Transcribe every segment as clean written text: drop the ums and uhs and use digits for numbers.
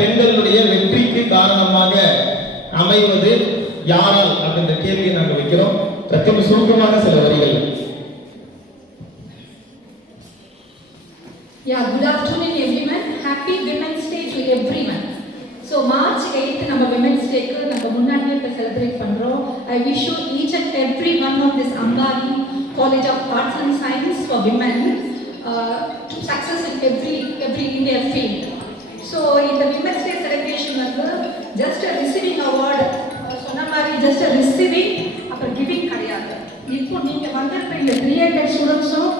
பெண்களுடைய வெற்றிக்கு காரணமாக அமைவது யாரால் அப்படின்ற கேள்வியை நாங்கள் வைக்கிறோம். சத்தியம் சுருக்கமாக சில வரிகள். Yeah, good afternoon everyone. Happy Women's Day to everyone. So March 8th நம்ம Women's Day க்கு நம்ம முன்னாடியே இப்ப செலிப்ரேட் பண்றோம். I wish you each and every one of this Ambari College of Arts and Science for Women to success in every in their field. So in the Women's Day celebration வந்து just a receiving award சொன்ன மாதிரி just a receiving அப்புறம் giving கிடையாது. இப்போ நீங்க வந்திருக்கிற இந்த 300 ஸ்டூடெண்ட்ஸும்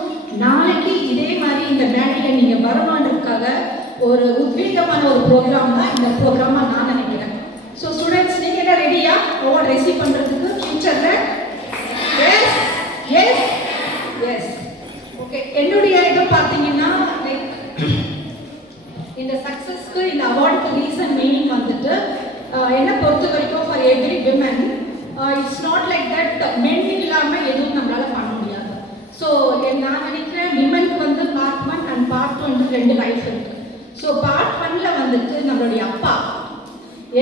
நாளைக்கு இதே மாதிரி இந்த மேடையில நீங்க வரணுன்றதுக்காக ஒரு உத்வேகமான ஒரு ப்ரோக்ராம் தான் இந்த ப்ரோக்ராமா நான் நினைக்கிறேன். ஸோ ஸ்டூடெண்ட்ஸ் நீங்க என்ன ரெடியா அவார்ட் ரிசீவ் பண்றதுக்கு ஃபியூச்சர்ல? Yes yes yes okay. என்னுடைய இது பார்த்தீங்கன்னா லைக் இந்த சக்சஸ்க்கு இந்த அவார்டுக்கு ரீசன் மீனிங் வந்துட்டு என்ன பொறுத்த வரைக்கும் for every women it's not like that மென் இல்லாமல் எதுவும் நம்மளால பண்ண முடியாது. ஸோ நான் நினைக்கிறேன் விமனுக்கு வந்து பார்ட் 1 அண்ட் பார்ட் 2 ரெண்டு லைஃப் இருக்கு. ஸோ பார்ட் 1ல வந்துட்டு நம்மளுடைய அப்பா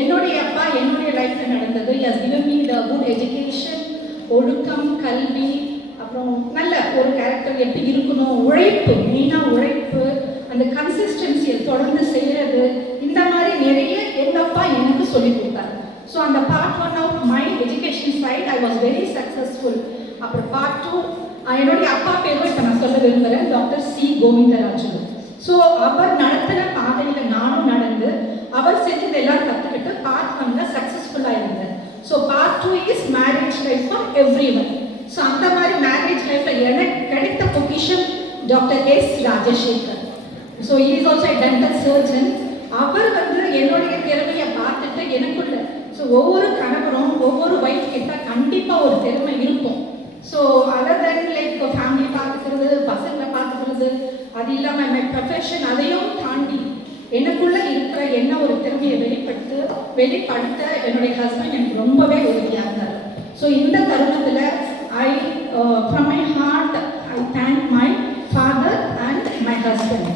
என்னுடைய லைஃப்ல நடந்தது. Yes given me the good education, ஒழுக்கம், கல்வி, அப்புறம் நல்ல ஒரு கேரக்டர் எப்படி இருக்கணும், உழைப்பு, மெயினாக உழைப்பு, அந்த கன்சிஸ்டன்சியை தொடர்ந்து செய்கிறது, இந்த மாதிரி நிறைய எங்கள் அப்பா எனக்கு சொல்லிக் கொடுத்தாரு. ஸோ அந்த part 1 of my education side I was very successful. அப்புறம் பார்ட் 2 என்னுடைய அப்பா பேரும் இப்போ நான் சொல்ல விரும்புகிறேன், டாக்டர் சி கோவிந்தராஜு. ஸோ அவர் நடத்தின பாதையில் நானும் நடந்து அவர் செஞ்சது எல்லாம் கற்றுக்கிட்டு பார்ட் 1ல சக்ஸஸ்ஃபுல்லாக இருந்தேன். So part 2 is marriage life for everyone. So அந்த மாதிரி மேரேஜ் லைஃப்பில் எனக்கு கிடைத்த position doctor S Rajasekhar. So is also a dental surgeon. அவர் வந்து என்னுடைய திறமையை பார்த்துட்டு எனக்குள்ள ஸோ ஒவ்வொரு கணவரும் ஒவ்வொரு ஒய்ஃப் கிட்ட கண்டிப்பாக ஒரு திறமை இருக்கும். So other then like family பார்த்துக்கிறது, பசங்களை பார்த்துக்கிறது, அது இல்லாமல் மை ப்ரொஃபஷன், அதையும் தாண்டி எனக்குள்ள இருக்கிற என்ன ஒரு திறமையை வெளிப்படுத்த என்னுடைய ஹஸ்பண்ட் எனக்கு ரொம்பவே உதவியாக இருந்தார். ஸோ இந்த தருணத்தில் I from my heart I thank my father and my husband.